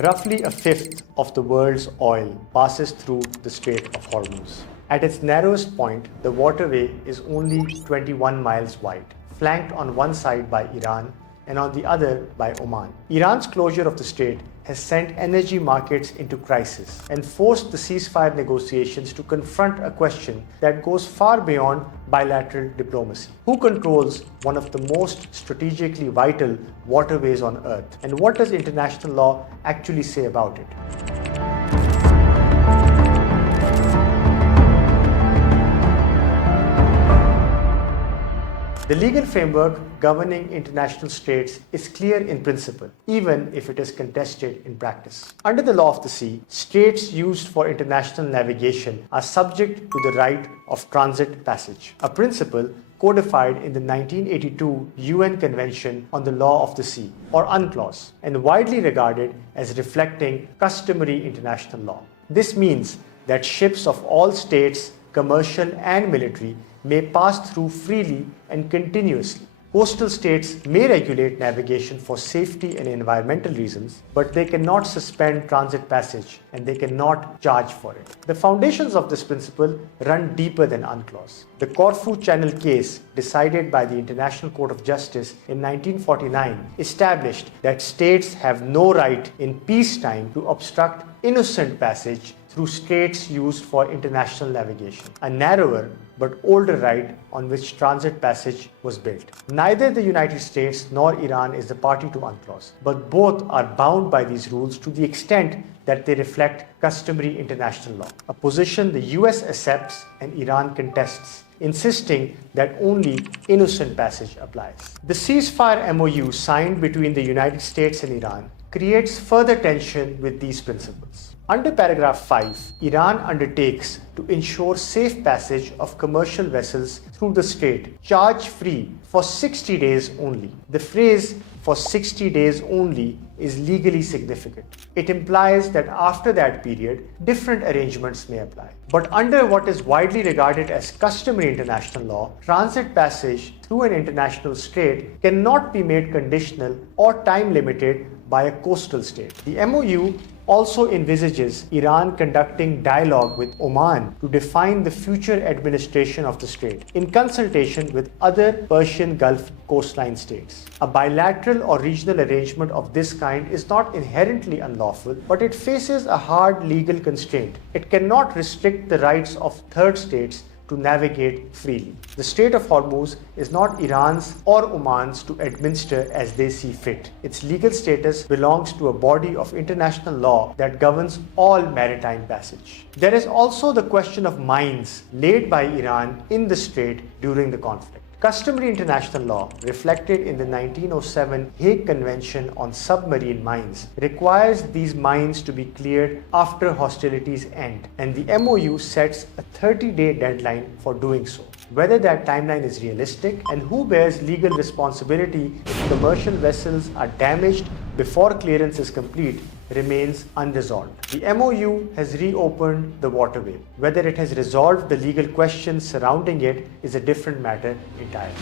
Roughly a fifth of the world's oil passes through the Strait of Hormuz. At its narrowest point, the waterway is only 21 miles wide, flanked on one side by Iran and on the other by Oman. Iran's closure of the strait has sent energy markets into crisis and forced the ceasefire negotiations to confront a question that goes far beyond bilateral diplomacy. Who controls one of the most strategically vital waterways on Earth? And what does international law actually say about it? The legal framework governing international straits is clear in principle, even if it is contested in practice. Under the law of the sea, straits used for international navigation are subject to the right of transit passage, a principle codified in the 1982 UN Convention on the Law of the Sea, or UNCLOS, and widely regarded as reflecting customary international law. This means that ships of all states, commercial and military, may pass through freely and continuously. Coastal states may regulate navigation for safety and environmental reasons, but they cannot suspend transit passage and they cannot charge for it. The foundations of this principle run deeper than UNCLOS. The Corfu Channel case, decided by the International Court of Justice in 1949, established that states have no right in peacetime to obstruct innocent passage through straits used for international navigation, a narrower but older right on which transit passage was built. Neither the United States nor Iran is a party to UNCLOS, but both are bound by these rules to the extent that they reflect customary international law, a position the US accepts and Iran contests, insisting that only innocent passage applies. The ceasefire MoU signed between the United States and Iran creates further tension with these principles. Under paragraph 5, Iran undertakes to ensure safe passage of commercial vessels through the strait, charge-free for 60 days only. The phrase "for 60 days only" is legally significant. It implies that after that period, different arrangements may apply. But under what is widely regarded as customary international law, transit passage through an international strait cannot be made conditional or time-limited by a coastal state. The MoU also envisages Iran conducting dialogue with Oman to define the future administration of the strait, in consultation with other Persian Gulf coastline states. A bilateral or regional arrangement of this kind is not inherently unlawful, but it faces a hard legal constraint. It cannot restrict the rights of third states to navigate freely. The Strait of Hormuz is not Iran's or Oman's to administer as they see fit. Its legal status belongs to a body of international law that governs all maritime passage. There is also the question of mines laid by Iran in the strait during the conflict. Customary international law, reflected in the 1907 Hague Convention on Submarine Mines, requires these mines to be cleared after hostilities end, and the MoU sets a 30-day deadline for doing so. Whether that timeline is realistic and who bears legal responsibility if commercial vessels are damaged before clearance is complete remains unresolved. The MoU has reopened the waterway. Whether it has resolved the legal questions surrounding it is a different matter entirely.